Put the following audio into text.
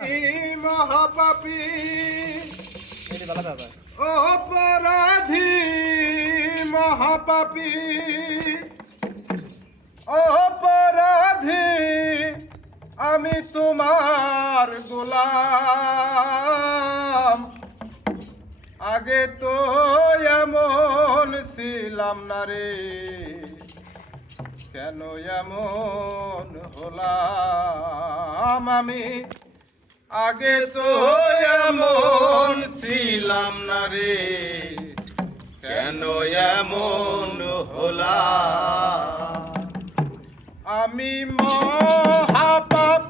মহাপাপী অপরাধী মহাপাপী অপরাধী আমি তোমার গোলাম আগে তো এমন ছিলাম না রে কেন এমন হলাম আমি আগে তো এমন ছিলাম না রে কেন এমন হলাম আমি মহাপাপী